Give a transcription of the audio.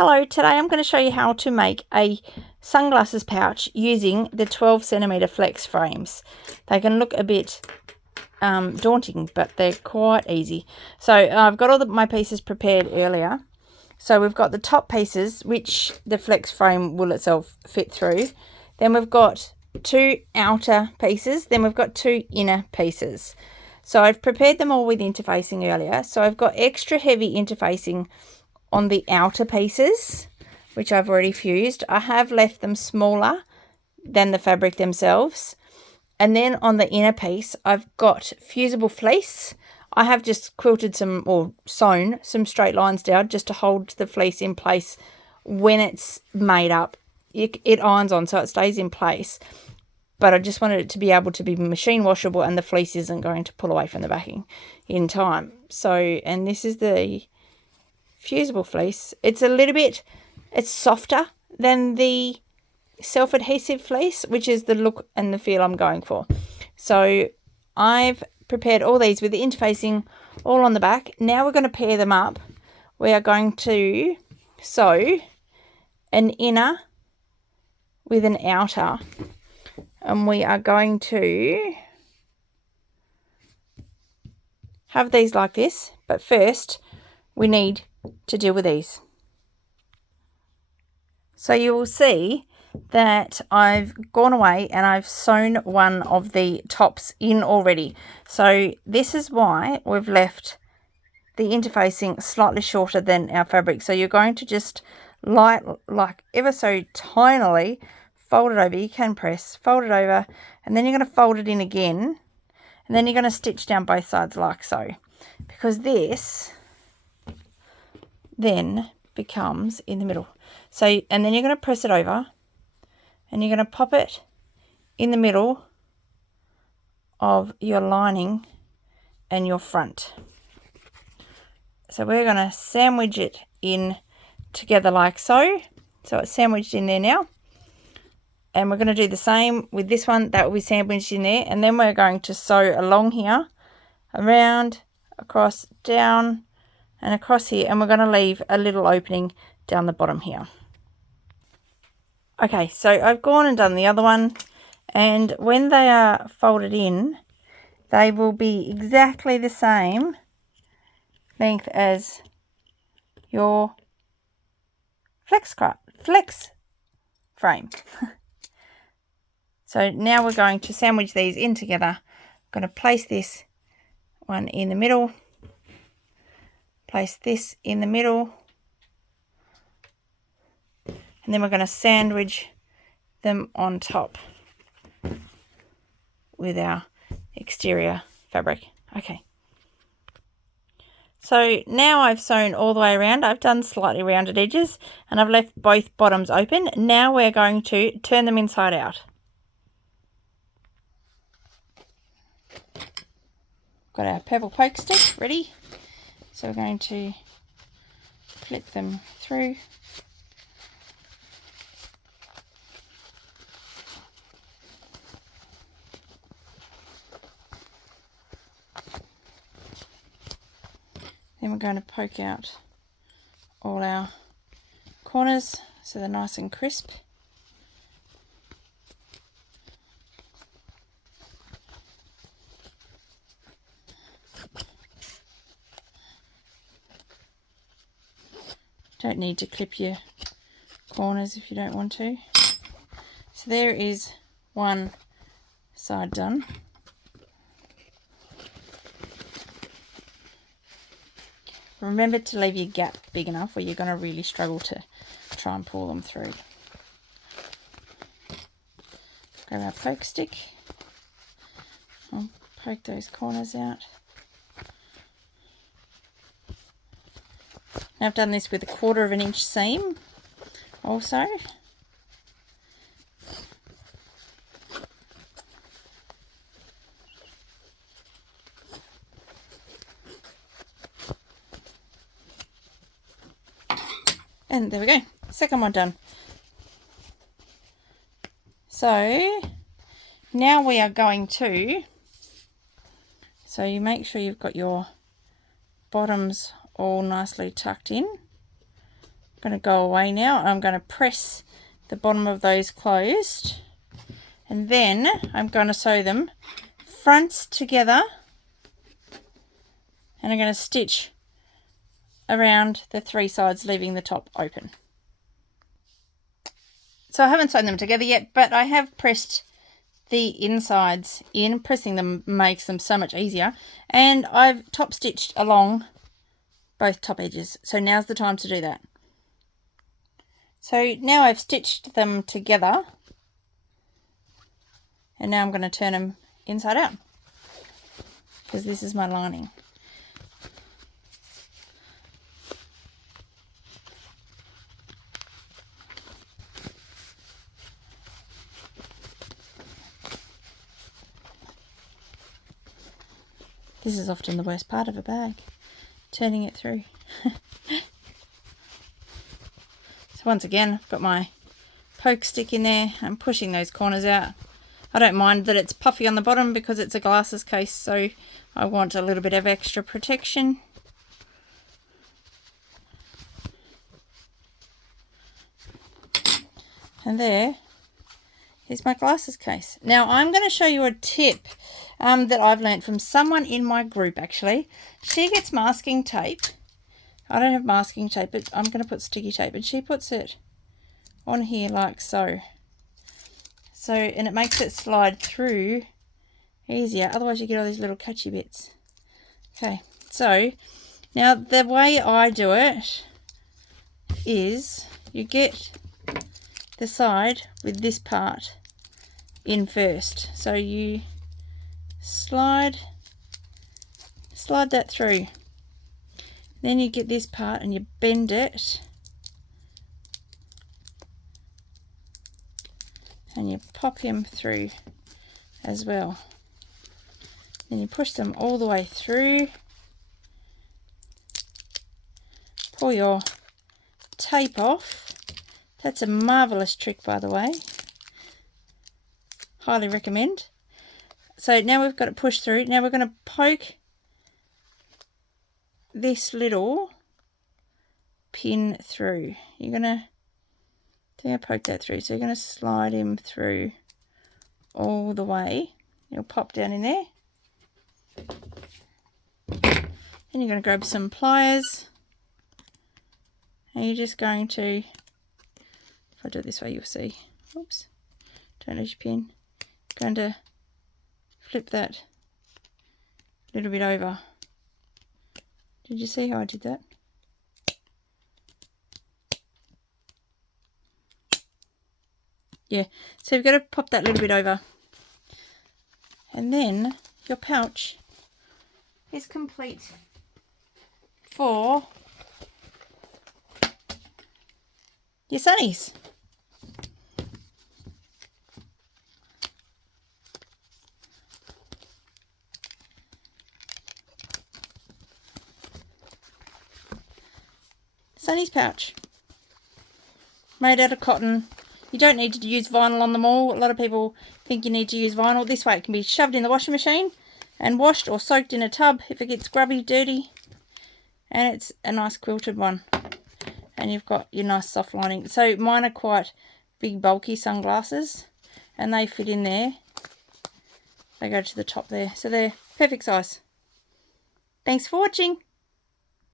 Hello, today I'm going to show you how to make a sunglasses pouch using the 12cm flex frames. They can look a bit daunting, but they're quite easy. So I've got all my pieces prepared earlier. So we've got the top pieces, which the flex frame will itself fit through. Then we've got two outer pieces. Then we've got two inner pieces. So I've prepared them all with interfacing earlier. So I've got extra heavy interfacing on the outer pieces, which I've already fused. I have left them smaller than the fabric themselves. And then on the inner piece, I've got fusible fleece. I have just quilted some or sewn some straight lines down just to hold the fleece in place when it's made up. It irons on, so it stays in place. But I just wanted it to be able to be machine washable and the fleece isn't going to pull away from the backing in time. So, and this is the fusible fleece. It's it's softer than the self-adhesive fleece, which is the look and the feel I'm going for. So I've prepared all these with the interfacing all on the back. Now we're going to pair them up. We are going to sew an inner with an outer, and we are going to have these like this, but first we need to deal with these. So you will see that I've gone away and I've sewn one of the tops in already. So this is why we've left the interfacing slightly shorter than our fabric. So you're going to just like ever so tinily fold it over. You can press, fold it over, and then you're going to fold it in again, and then you're going to stitch down both sides like so, because this then becomes in the middle. So, and then you're going to press it over and you're going to pop it in the middle of your lining and your front. So we're going to sandwich it in together like so. So it's sandwiched in there now. And we're going to do the same with this one. That will be sandwiched in there. And then we're going to sew along here, around, across, down, and across here, and we're going to leave a little opening down the bottom here. Okay, so I've gone and done the other one, and when they are folded in, they will be exactly the same length as your flex frame. So now we're going to sandwich these in together. I'm going to place this one in the middle, place this in the middle, and then we're going to sandwich them on top with our exterior fabric. Okay. So now I've sewn all the way around. I've done slightly rounded edges and I've left both bottoms open. Now we're going to turn them inside out. Got our pebble poke stick ready. So we're going to flip them through. Then we're going to poke out all our corners so they're nice and crisp. Don't need to clip your corners if you don't want to. So there is one side done. Remember to leave your gap big enough or you're going to really struggle to try and pull them through. Grab our poke stick. I'll poke those corners out. Now I've done this with 1/4 inch seam also. And there we go, second one done. So now we are going to, so you make sure you've got your bottoms all nicely tucked in. going to go away now. I'm going to press the bottom of those closed, and then I'm going to sew them fronts together, and I'm going to stitch around the 3 sides, leaving the top open. So I haven't sewn them together yet, but I have pressed the insides in. Pressing them makes them so much easier, and I've top stitched along both top edges, so now's the time to do that. So now I've stitched them together, and now I'm going to turn them inside out, because this is my lining. This is often the worst part of a bag, turning it through. So once again, I've got my poke stick in there. I'm pushing those corners out. I don't mind that it's puffy on the bottom because it's a glasses case, so I want a little bit of extra protection. And there is my glasses case. Now I'm going to show you a tip that I've learnt from someone in my group actually. She gets masking tape. I don't have masking tape, but I'm going to put sticky tape, and she puts it on here like so. And it makes it slide through easier, otherwise you get all these little catchy bits. Okay, so now the way I do it is you get the side with this part in first. So you slide that through. Then you get this part and you bend it. And you pop him through as well. Then you push them all the way through. Pull your tape off. That's a marvellous trick, by the way. Highly recommend. So now we've got it pushed through. Now we're going to poke this little pin through. You're going to poke that through. So you're going to slide him through all the way. He'll pop down in there. Then you're going to grab some pliers. And you're just going to, if I do it this way, you'll see. Oops. Don't lose your pin. Going to flip that a little bit over. Did you see how I did that? Yeah, so you've got to pop that little bit over. And then your pouch is complete for your sunnies. Sunnies pouch. Made out of cotton. You don't need to use vinyl on them all. A lot of people think you need to use vinyl. This way it can be shoved in the washing machine and washed or soaked in a tub if it gets grubby, dirty. And it's a nice quilted one. And you've got your nice soft lining. So mine are quite big, bulky sunglasses. And they fit in there. They go to the top there. So they're perfect size. Thanks for watching.